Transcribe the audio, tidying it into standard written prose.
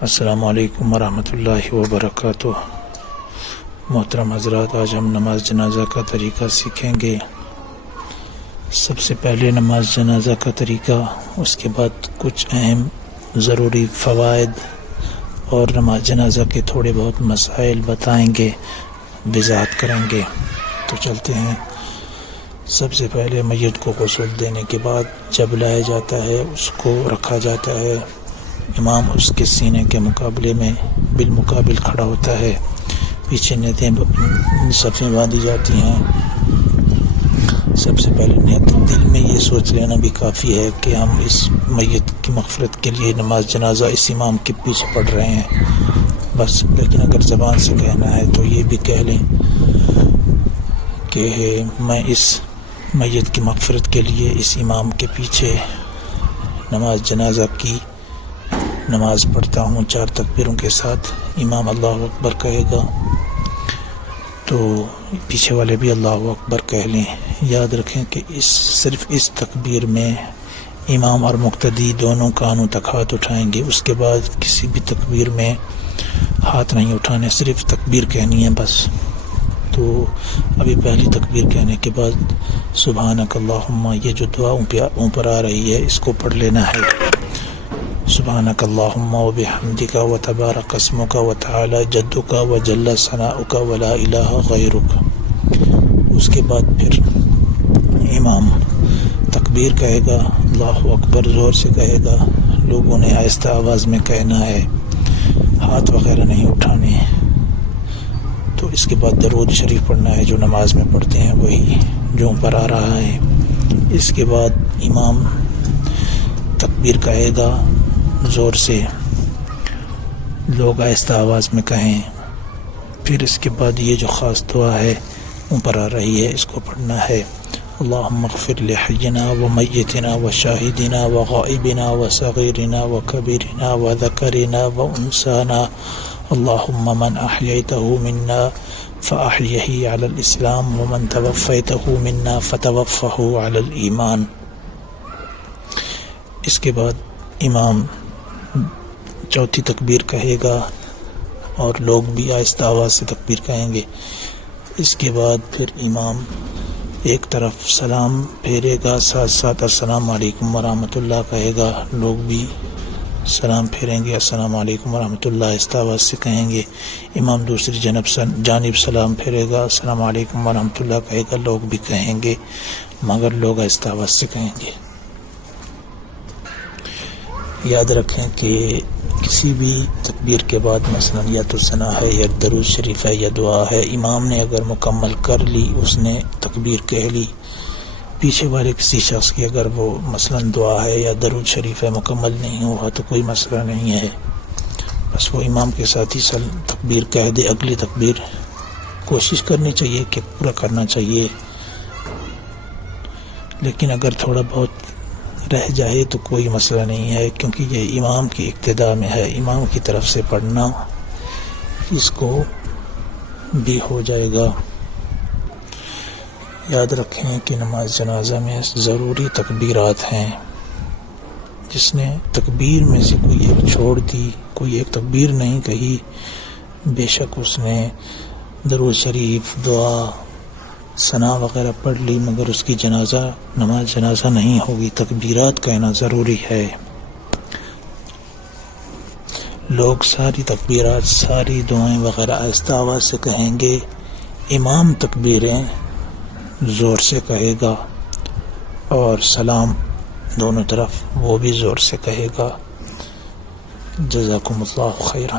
السلام علیکم ورحمۃ اللہ وبرکاتہ۔ محترم حضرات، آج ہم نماز جنازہ کا طریقہ سیکھیں گے۔ سب سے پہلے نماز جنازہ کا طریقہ، اس کے بعد کچھ اہم ضروری فوائد اور نماز جنازہ کے تھوڑے بہت مسائل بتائیں گے، وضاحت کریں گے۔ تو چلتے ہیں۔ سب سے پہلے میت کو غسل دینے کے بعد جب لایا جاتا ہے، اس کو رکھا جاتا ہے۔ امام اس کے سینے کے مقابلے میں بالمقابل کھڑا ہوتا ہے، پیچھے نیتیں صفیں باندھی جاتی ہیں۔ سب سے پہلے نیت دل میں یہ سوچ لینا بھی کافی ہے کہ ہم اس میت کی مغفرت کے لیے نماز جنازہ اس امام کے پیچھے پڑھ رہے ہیں، بس۔ لیکن اگر زبان سے کہنا ہے تو یہ بھی کہہ لیں کہ میں اس میت کی مغفرت کے لیے اس امام کے پیچھے نماز جنازہ کی نماز پڑھتا ہوں 4 تکبیروں کے ساتھ۔ امام اللہ اکبر کہے گا تو پیچھے والے بھی اللہ اکبر کہہ لیں۔ یاد رکھیں کہ صرف اس تکبیر میں امام اور مقتدی دونوں کانوں تک ہاتھ اٹھائیں گے۔ اس کے بعد کسی بھی تکبیر میں ہاتھ نہیں اٹھانے، صرف تکبیر کہنی ہے بس۔ تو ابھی پہلی تکبیر کہنے کے بعد سبحانک اللہم، یہ جو دعا اوپر آ رہی ہے اس کو پڑھ لینا ہے۔ سبحانک اللہم و بحمدک و تبارک اسمک و تعالی جدک و جل ثناؤک و لا الہ غیرک۔ اس کے بعد پھر امام تکبیر کہے گا، اللہ اکبر زور سے کہے گا، لوگوں نے آہستہ آواز میں کہنا ہے، ہاتھ وغیرہ نہیں اٹھانے۔ تو اس کے بعد درود شریف پڑھنا ہے جو نماز میں پڑھتے ہیں، وہی جو اوپر آ رہا ہے۔ اس کے بعد امام تکبیر کہے گا زور سے، لوگ آہستہ آواز میں کہیں۔ پھر اس کے بعد یہ جو خاص دعا ہے اوپر آ رہی ہے، اس کو پڑھنا ہے۔ اللہم اغفر لحینا و میتنا و شاہدنا و غائبنا و صغیرنا و کبیرنا و ذکرنا و انسانا، اللہم من احییتہ منا فاحیہ علی الاسلام ومن توفیتہ منا فتوفہ علی الایمان۔ اس کے بعد امام چوتھی تکبیر کہے گا اور لوگ بھی آہستہ آواز سے تکبیر کہیں گے۔ اس کے بعد پھر امام ایک طرف سلام پھیرے گا، ساتھ ساتھ السلام علیکم ورحمۃ اللہ کہے گا، لوگ بھی سلام پھیریں گے، السلام علیکم ورحمۃ اللہ آہستہ آواز سے کہیں گے۔ امام دوسری جانب سلام پھیرے گا، السلام علیکم ورحمۃ اللہ کہے گا، لوگ بھی کہیں گے مگر لوگ آہستہ آواز سے کہیں گے۔ یاد رکھیں کہ کسی بھی تکبیر کے بعد مثلا یا تو ثنا ہے یا درود شریف ہے یا دعا ہے، امام نے اگر مکمل کر لی، اس نے تکبیر کہہ لی، پیچھے والے کسی شخص کی اگر وہ مثلا دعا ہے یا درود شریف ہے مکمل نہیں ہوا تو کوئی مسئلہ نہیں ہے، بس وہ امام کے ساتھ ہی تکبیر کہہ دے۔ اگلی تکبیر کوشش کرنی چاہیے کہ پورا کرنا چاہیے، لیکن اگر تھوڑا بہت رہ جائے تو کوئی مسئلہ نہیں ہے، کیونکہ یہ امام کی اقتداء میں ہے، امام کی طرف سے پڑھنا اس کو بھی ہو جائے گا۔ یاد رکھیں کہ نماز جنازہ میں ضروری تکبیرات ہیں، جس نے تکبیر میں سے کوئی ایک چھوڑ دی، کوئی ایک تکبیر نہیں کہی، بے شک اس نے درود شریف، دعا، ثنا وغیرہ پڑھ لی مگر اس کی نماز جنازہ نہیں ہوگی۔ تکبیرات کہنا ضروری ہے۔ لوگ ساری تکبیرات، ساری دعائیں وغیرہ آہستہ آواز سے کہیں گے، امام تکبیریں زور سے کہے گا اور سلام دونوں طرف وہ بھی زور سے کہے گا۔ جزاکم اللہ خیرا۔